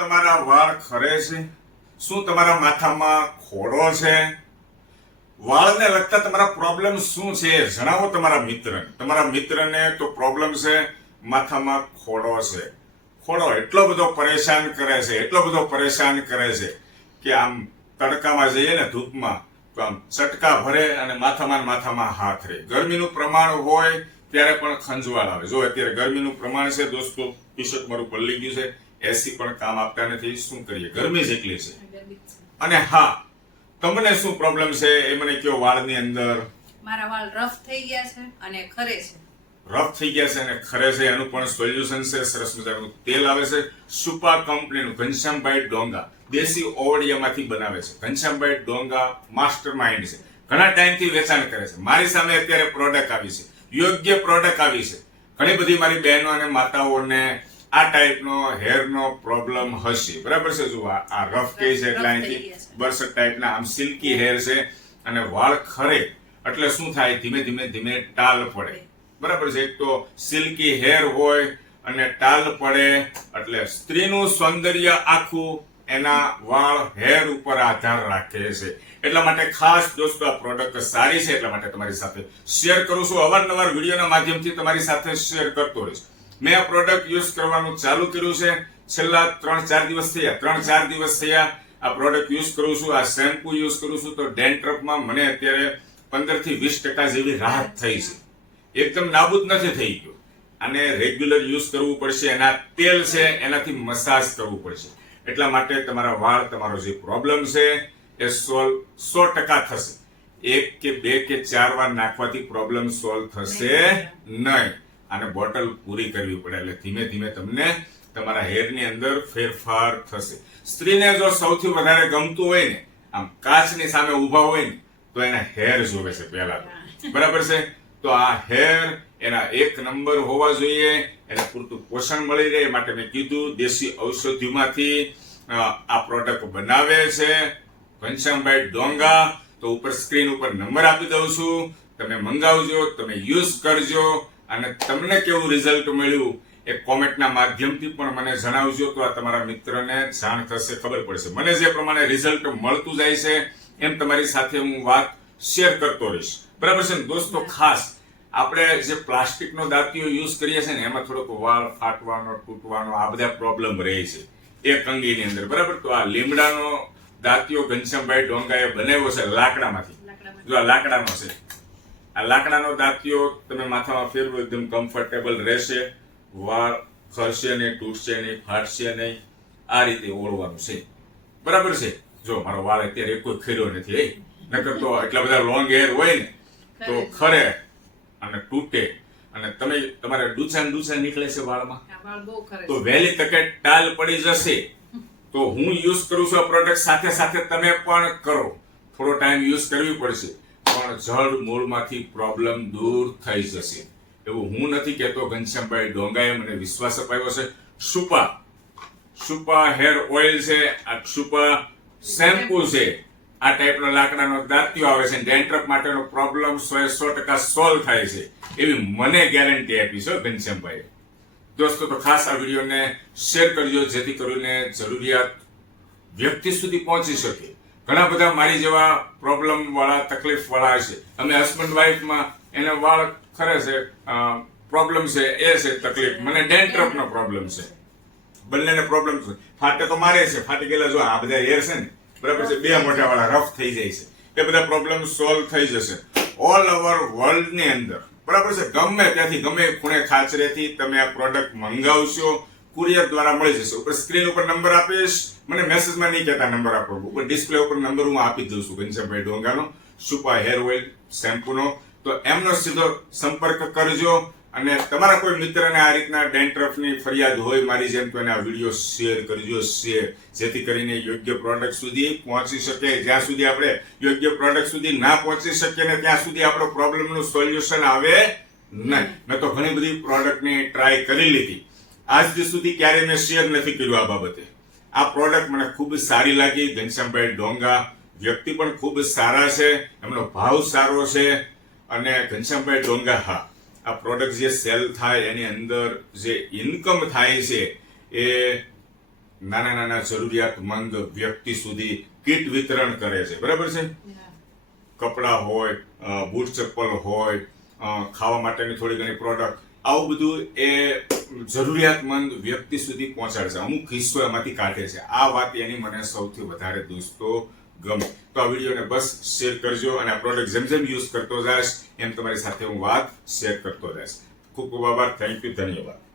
તમારા વાળ ખરે છે? શું તમારા માથામાં ખોડો છે? વાળને લગતા તમારા પ્રોબ્લેમ શું છે જણાવો તમારા મિત્રને. તમારા મિત્રને તો પ્રોબ્લેમ છે માથામાં ખોડો છે. ખોડો એટલો બધો પરેશાન કરે છે કે આમ તડકામાં જઈએ ને ધૂપમાં તો આમ ચટકા ભરે અને માથામાં હાથ રહે. ગરમીનું પ્રમાણ હોય ત્યારે પણ ખંજવાળ આવે. જો અત્યારે ગરમીનું પ્રમાણ છે દોસ્તો, ટી-શર્ટ મારું પલળી ગયું છે, એસી પણ કામ આપતા નથી. શું કરીએ, ગરમી જ એટલી છે. અને હા, તમને શું પ્રોબ્લેમ છે એ મને કયો. વાળની અંદર મારા વાળ રફ થઈ ગયા છે અને ખરે છે. રફ થઈ ગયા છે અને ખરે છે, એનું પણ સોલ્યુશન છે. સરસ મજાનું તેલ આવે છે સુપા કંપનીનું, ઘનશ્યામભાઈ ડોંગા, દેશી ઓવડિયામાંથી બનાવે છે. ઘનશ્યામભાઈ ડોંગા માસ્ટર માઇન્ડ છે, ઘણા ટાઈમથી વેચાણ કરે છે. મારી સામે અત્યારે પ્રોડક્ટ આવી છે, યોગ્ય પ્રોડક્ટ આવી છે. ઘણી બધી મારી બહેનો અને માતાઓને આ ટાઈપનો હેરનો પ્રોબ્લેમ હશે, બરાબર છે. જો આ રફ કે છે એટલે અહીંથી બરસટ ટાઈપના આમ સિલ્કી હેર છે અને વાળ ખરે એટલે શું થાય, ધીમે ટાલ પડે, બરાબર છે. એક તો સિલ્કી હેર હોય અને ટાલ પડે એટલે સ્ત્રીનું સૌંદર્ય આખું એના વાળ હેર ઉપર આધાર રાખે છે. એટલા માટે ખાસ દોસ્તો આ પ્રોડક્ટ સારી છે, એટલા માટે તમારી સાથે શેર કરું છું. અવારનવાર વિડીયોના માધ્યમથી તમારી સાથે શેર કરતો રહીશ. મેં આ પ્રોડક્ટ યુઝ કરવાનું ચાલુ કર્યું છે છેલ્લા 3-4 દિવસ થયા. આ પ્રોડક્ટ યુઝ કરું છું, આ શેમ્પુ યુઝ કરું છું તો ડેન્ડ્રફમાં મને અત્યારે 15 થી 20% જેવી રાહત થઈ છે. એકદમ નાબૂદ નથી થઈ ગયો. આને રેગ્યુલર યુઝ કરવું પડશે. એના તેલ છે એનાથી મસાજ કરવું પડશે. એટલા માટે તમારા વાળ, તમારો જે પ્રોબ્લેમ છે એ સોલ્વ 100% થશે. 1 કે 2 કે 4 વાર નાખવાથી પ્રોબ્લેમ સોલ્વ થશે નહીં. આને બોટલ પૂરી કરવી પડે એટલે ધીમે તમને તમારા હેરની અંદર ફેરફાર થશે. સ્ત્રીને જો સૌથી વધારે ગમતું હોય ને, આમ કાચની સામે ઊભા હોય ને તો એના હેર જોવે છે પહેલા, બરાબર છે. તો આ હેર એના 1 નંબર હોવા જોઈએ, એને પૂરતું પોષણ મળી રહે એ માટે મેં કીધું દેશી ઔષધિમાંથી આ પ્રોડક્ટ બનાવે છે ઘનશ્યામભાઈ ડોંગા. તો ઉપર સ્ક્રીન ઉપર નંબર આપી દઉં છું, તમે મંગાવજો, તમે યુઝ કરજો અને તમને કેવું રિઝલ્ટ મળ્યું એ કોમેન્ટના માધ્યમથી પણ મને જણાવજો. તો આ તમારા મિત્રને જાણ થશે, ખબર પડશે. મને જે પ્રમાણે રિઝલ્ટ મળતું જાય છે એમ તમારી સાથે હું વાત શેર કરતો રહીશ, બરાબર છે. દોસ્તો ખાસ આપણે જે પ્લાસ્ટિકનો દાંતીઓ યુઝ કરીએ છીએ ને એમાં થોડોક વાળ ફાટવાનો, તૂટવાનો આ બધા પ્રોબ્લેમ રહે છે એક અંગીની અંદર, બરાબર. તો આ લીમડાનો દાંતીઓ ઘનશ્યામભાઈ ડોંગાએ બનાવ્યો છે લાકડામાંથી. જો આ લાકડાનો છે, આ લાકડાનો દાંતીઓ તમે માથામાં ફેરવો એકદમ કમ્ફર્ટેબલ રહેશે. વાળ ખરશે નહીં, તૂટશે નહીં, ફાટશે નહીં. આ રીતે ઓળવાનું છે, બરાબર છે. જો મારો વાળ અત્યારે કોઈ ખર્યો નથી, નકર તો એટલા બધા લોંગ હેર હોય ને તો ખરે અને તૂટે અને તમારે ડૂચા નીકળે છે વાળમાં તો વહેલી તકે ટાલ પડી જશે. તો હું યુઝ કરું છું આ પ્રોડક્ટ, સાથે તમે પણ કરો. થોડો ટાઈમ યુઝ કરવી પડશે પણ જડ મૂળમાંથી પ્રોબ્લેમ દૂર થઈ જશે. એવું હું નથી કહેતો, ઘનશ્યામભાઈ ડોંગાએ મને વિશ્વાસ અપાવ્યો છે. સુપા હેર ઓઇલ છે, આ સુપા શેમ્પુ છે, આ ટાઈપનો લાકડાનો દાંતીઓ આવે છે. ડેન્ડ્રફ માટેનો પ્રોબ્લેમ 100% સોલ્વ થાય છે એવી મને ગેરંટી આપી છે ઘનશ્યામભાઈ. દોસ્તો તો ખાસ આ વિડીયોને શેર કરજો જેથી કરીને જરૂરિયાત વ્યક્તિ સુધી પહોંચી શકે. ઘણા બધા મારી જેવા પ્રોબ્લેમ વાળા, તકલીફ વાળા છે. અમે હસબન્ડ વાઈફમાં એને વાળ ખરે છે, પ્રોબ્લેમ છે એ છે તકલીફ. મને ડેન્ડ્રફનો પ્રોબ્લેમ છે, બંનેને પ્રોબ્લેમ છે. ફાટે તો મારે છે, ફાટી ગયેલા જો આ બધા હેર છે ને, બરાબર છે, 2 મોટા વાળા રફ થઈ જાય છે. એ બધા પ્રોબ્લેમ સોલ્વ થઈ જશે ઓલ ઓવર વર્લ્ડ ની અંદર, બરાબર છે. ગમે ત્યાંથી, ગમે ખૂણે ખાચરેથી તમે આ પ્રોડક્ટ મંગાવશો, કુરિયર દ્વારા મળી જશે. ઉપર સ્ક્રીન ઉપર નંબર આપીશ, મને મેસેજમાં નહીં કહેતા નંબર આપો, ઉપર ડિસ્પ્લે ઉપર નંબર હું આપી દઉં છું ઘનશ્યામભાઈ ડોંગાનો, સુપા હેર ઓઇલ શેમ્પુનો. તો એમનો સીધો સંપર્ક કરજો અને તમારા કોઈ મિત્રને આ રીતના ડેન્ડ્રફની ફરિયાદ હોય મારી જેમ તો એને આ વિડીયો શેર કરજો, જેથી કરીને યોગ્ય પ્રોડક્ટ સુધી પહોંચી શકે. જ્યાં સુધી આપણે યોગ્ય પ્રોડક્ટ સુધી ના પહોંચી શકીએ ને ત્યાં સુધી આપણો પ્રોબ્લેમનું સોલ્યુશન આવે નહીં. મેં તો ઘણી બધી પ્રોડક્ટની ટ્રાય કરી લીધી, આજ સુધી ક્યારેય મેં શેર નથી કર્યું આ બાબતે. આ પ્રોડક્ટ મને ખૂબ સારી લાગી. ઘનશ્યામભાઈ ડોંગા વ્યક્તિ પણ ખૂબ સારા છે, એમનો ભાવ સારો છે અને ઘનશ્યામભાઈ ડોંગા, હા, આ પ્રોડક્ટ જે સેલ થાય એની અંદર જે ઇન્કમ થાય છે એ નાના નાના જરૂરિયાતમંદ વ્યક્તિ સુધી કીટ વિતરણ કરે છે, બરાબર છે. કપડાં હોય, બૂટ ચપ્પલ હોય, ખાવા માટેની થોડી ઘણી પ્રોડક્ટ, આવું બધું એ જરૂરિયાતમંદ વ્યક્તિ સુધી પહોંચાડે છે. અમુક હિસ્સો એમાંથી કાઢે છે. આ વાત એની મને સૌથી વધારે દોસ્તો ગમે. તો આ વિડીયોને બસ શેર કરજો અને આ પ્રોડક્ટ જેમ જેમ યુઝ કરતો જઈશ એમ તમારી સાથે હું વાત શેર કરતો જઈશ. ખૂબ ખૂબ આભાર. Thank you. ધન્યવાદ.